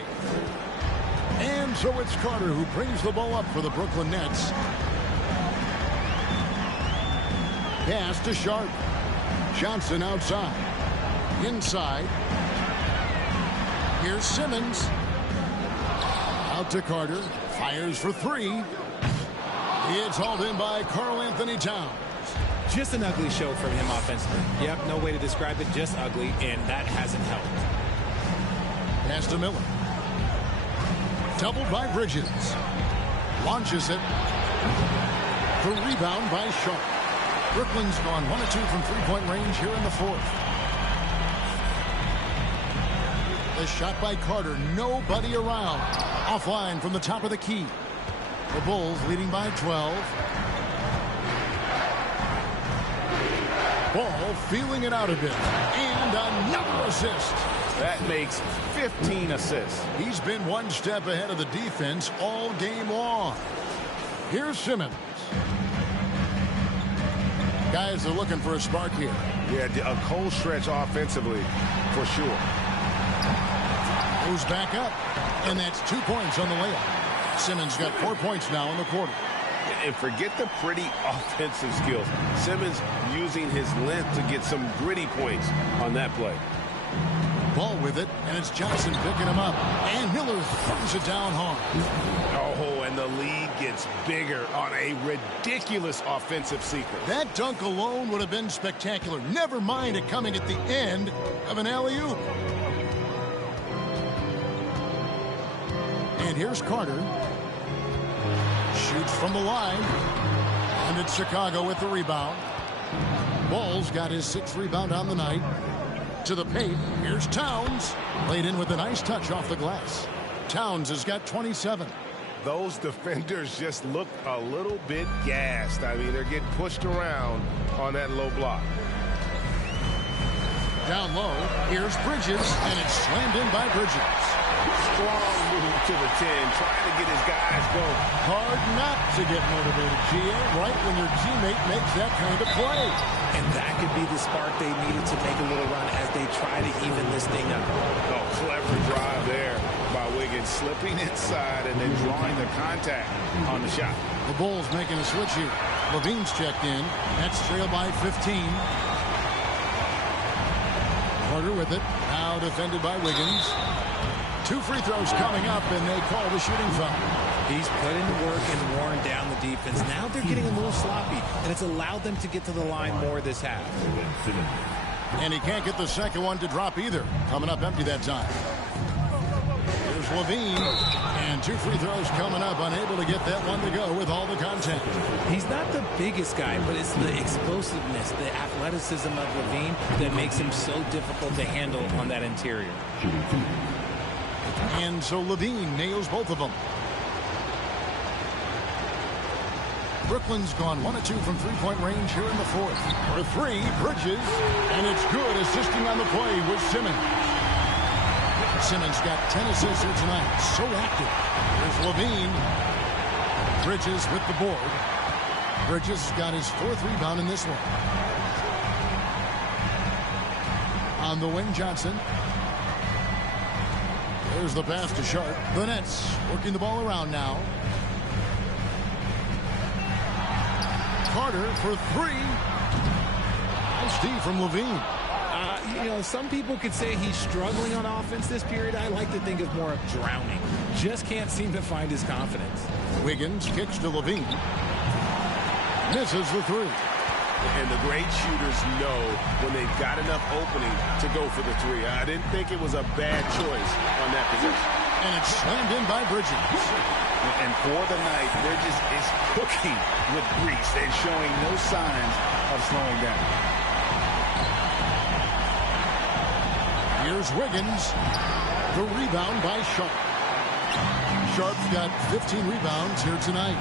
And so it's Carter who brings the ball up for the Brooklyn Nets. Pass to Sharp. Johnson outside. Inside. Here's Simmons. Out to Carter. Fires for three. It's hauled in by Karl-Anthony Towns. Just an ugly show from him offensively. Yep, no way to describe it, just ugly, and that hasn't helped. Pass to Miller. Doubled by Bridges. Launches it. The rebound by Sharp. Brooklyn's gone 1 of 2 from three-point range here in the fourth. The shot by Carter. Nobody around. Offline from the top of the key. The Bulls leading by 12. Ball feeling it out a bit. And another assist. That makes 15 assists. He's been one step ahead of the defense all game long. Here's Simmons. Guys are looking for a spark here. Yeah, a cold stretch offensively, for sure. Goes back up, and that's 2 points on the layup. Simmons got 4 points now in the quarter. And forget the pretty offensive skills. Simmons using his length to get some gritty points on that play. Ball with it, and it's Johnson picking him up. And Miller throws it down hard. Oh, and the lead gets bigger on a ridiculous offensive sequence. That dunk alone would have been spectacular. Never mind it coming at the end of an alley-oop. And here's Carter. Shoots from the line. And it's Chicago with the rebound. Ball's got his 6th rebound on the night. To the paint. Here's Towns. Laid in with a nice touch off the glass. Towns has got 27. Those defenders just look a little bit gassed. I mean, they're getting pushed around on that low block. Down low. Here's Bridges. And it's slammed in by Bridges. Strong move to the 10, trying to get his guys going. Hard not to get motivated, GA, right when your teammate makes that kind of play. And that could be the spark they needed to make a little run as they try to even this thing up. Oh, clever drive there by Wiggins, slipping inside and then drawing the contact on the shot. The Bulls making a switch here. Levine's checked in. That's trailed by 15. Carter with it. Now defended by Wiggins. 2 free throws coming up, and they call the shooting foul. He's put in the work and worn down the defense. Now they're getting a little sloppy, and it's allowed them to get to the line more this half. And he can't get the second one to drop either. Coming up empty that time. Here's Levine. And 2 free throws coming up. Unable to get that one to go with all the contact. He's not the biggest guy, but it's the explosiveness, the athleticism of Levine that makes him so difficult to handle on that interior. And so Levine nails both of them. Brooklyn's gone 1 of 2 from three-point range here in the fourth. For 3, Bridges. And it's good, assisting on the play with Simmons. Simmons got 10 assists here tonight. So active. Here's Levine. Bridges with the board. Bridges got his 4th rebound in this one. On the wing, Johnson. There's the pass to Sharp. The Nets working the ball around now. Carter for 3. Nice D from Levine. You know, some people could say he's struggling on offense this period. I like to think of more of drowning. Just can't seem to find his confidence. Wiggins kicks to Levine. Misses the 3. And the great shooters know when they've got enough opening to go for the 3. I didn't think it was a bad choice on that possession. And it's slammed in by Bridges. And for the night, Bridges is cooking with grease and showing no signs of slowing down. Here's Wiggins. The rebound by Sharp. Sharp's got 15 rebounds here tonight.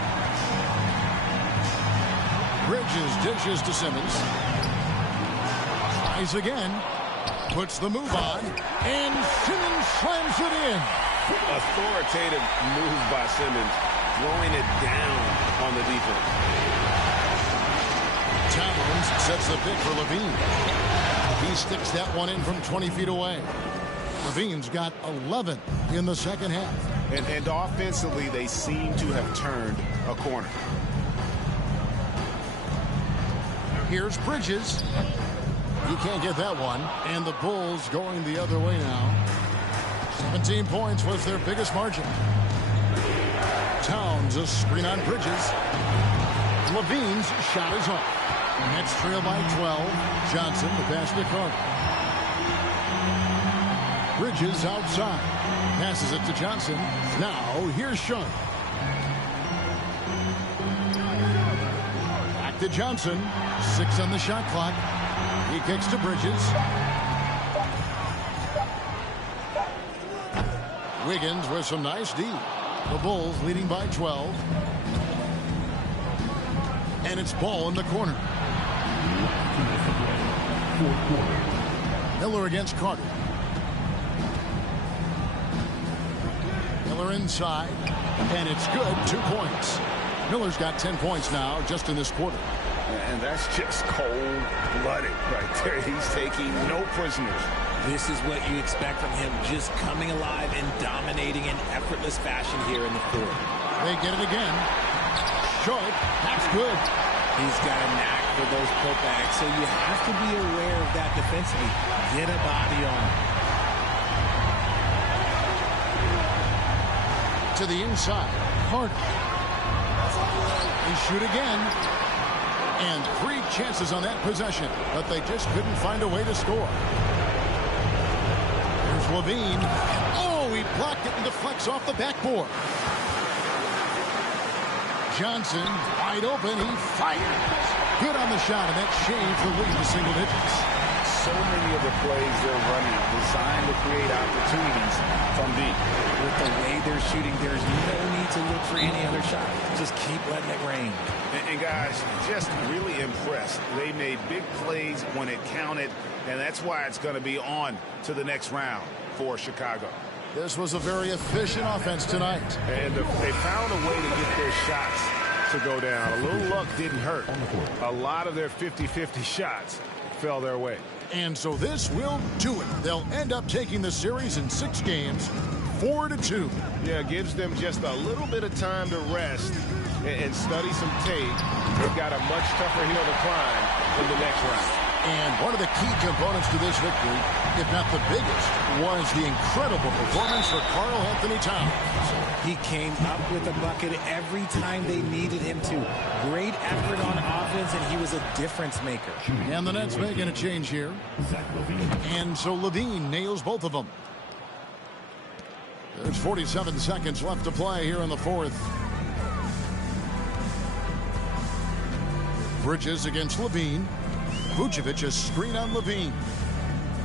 Bridges dishes to Simmons. Tries again. Puts the move on. And Simmons slams it in. Authoritative move by Simmons, throwing it down on the defense. Towns sets the pick for Levine. He sticks that one in from 20 feet away. Levine's got 11 in the second half. And offensively, they seem to have turned a corner. Here's Bridges. He can't get that one. And the Bulls going the other way now. 17 points was their biggest margin. Towns a screen on Bridges. Levine's shot is off. Nets trail by 12. Johnson to pass to Carter. Bridges outside. Passes it to Johnson. Now here's Sharp. Back to Johnson. 6 on the shot clock. He kicks to Bridges. Wiggins with some nice D. The Bulls leading by 12. And it's ball in the corner. Miller against Carter. Miller inside. And it's good. 2 points. Miller's got 10 points now just in this quarter. And that's just cold-blooded right there. He's taking no prisoners. This is what you expect from him, just coming alive and dominating in effortless fashion here in the fourth. They get it again. Short. That's good. He's got a knack for those putbacks, so you have to be aware of that defensively. Get a body on him. To the inside. Carter. They shoot again. And 3 chances on that possession, but they just couldn't find a way to score. Here's Levine. Oh, he blocked it and deflects off the backboard. Johnson, wide open, he fires. Good on the shot, and that shaves the lead to single digits. So many of the plays they're running designed to create opportunities from deep. With the way they're shooting, there's no need to look for any other shot. Just keep letting it rain. And guys, just really impressed. They made big plays when it counted, and that's why it's going to be on to the next round for Chicago. This was a very efficient offense tonight. And they found a way to get their shots to go down. A little luck didn't hurt. A lot of their 50-50 shots fell their way. And so this will do it. They'll end up taking the series in 6 games, 4-2. Yeah, gives them just a little bit of time to rest and study some tape. They've got a much tougher hill to climb in the next round. And one of the key components to this victory, if not the biggest, was the incredible performance for Karl Anthony Towns. He came up with a bucket every time they needed him to. Great effort on offense, and he was a difference maker. And the Nets making a change here. And so Levine nails both of them. There's 47 seconds left to play here in the fourth. Bridges against Levine. Vucevic a screen on Levine.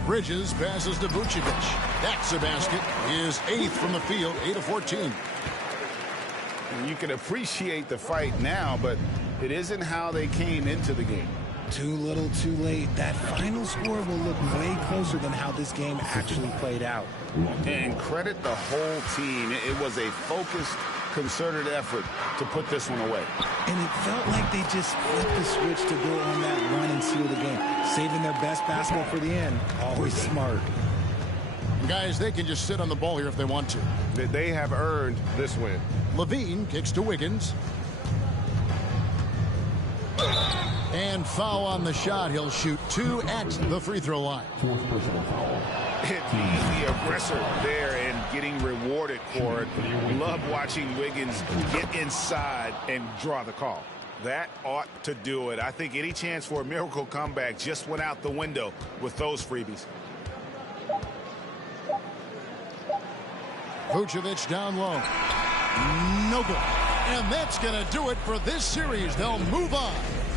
Bridges passes to Vucevic. That's a basket. His 8th from the field, 8 of 14. You can appreciate the fight now, but it isn't how they came into the game. Too little, too late. That final score will look way closer than how this game actually played out. And credit the whole team. It was a focused, concerted effort to put this one away. And it felt like they just flipped the switch to go on that run and seal the game. Saving their best basketball for the end. Always smart. Guys, they can just sit on the ball here if they want to. They have earned this win. Levine kicks to Wiggins. And foul on the shot. He'll shoot 2 at the free throw line. He's the aggressor there and getting rewarded for it. Love watching Wiggins get inside and draw the call. That ought to do it. I think any chance for a miracle comeback just went out the window with those freebies. Vucevic down low. No good. And that's going to do it for this series. They'll move on.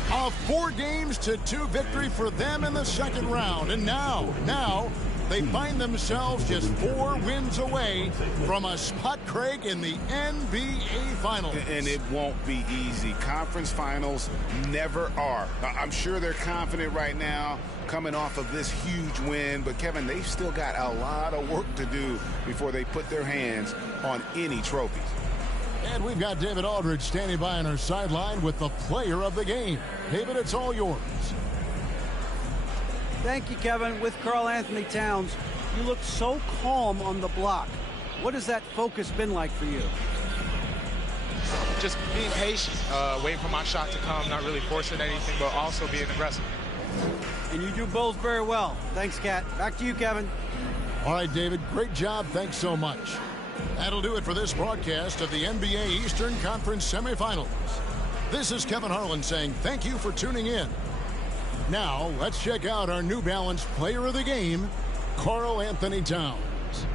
A 4-2 victory for them in the second round. And now they find themselves just 4 wins away from a spot, Craig, in the NBA Finals. And it won't be easy. Conference finals never are. I'm sure they're confident right now coming off of this huge win. But, Kevin, they've still got a lot of work to do before they put their hands on any trophies. And we've got David Aldridge standing by on our sideline with the player of the game. David, it's all yours. Thank you, Kevin. With Karl-Anthony Towns, you looked so calm on the block. What has that focus been like for you? Just being patient, waiting for my shot to come, not really forcing anything, but also being aggressive. And you do both very well. Thanks, Kat. Back to you, Kevin. All right, David, great job. Thanks so much. That'll do it for this broadcast of the NBA Eastern Conference Semifinals. This is Kevin Harlan saying thank you for tuning in. Now, let's check out our New Balance player of the game, Karl-Anthony Towns.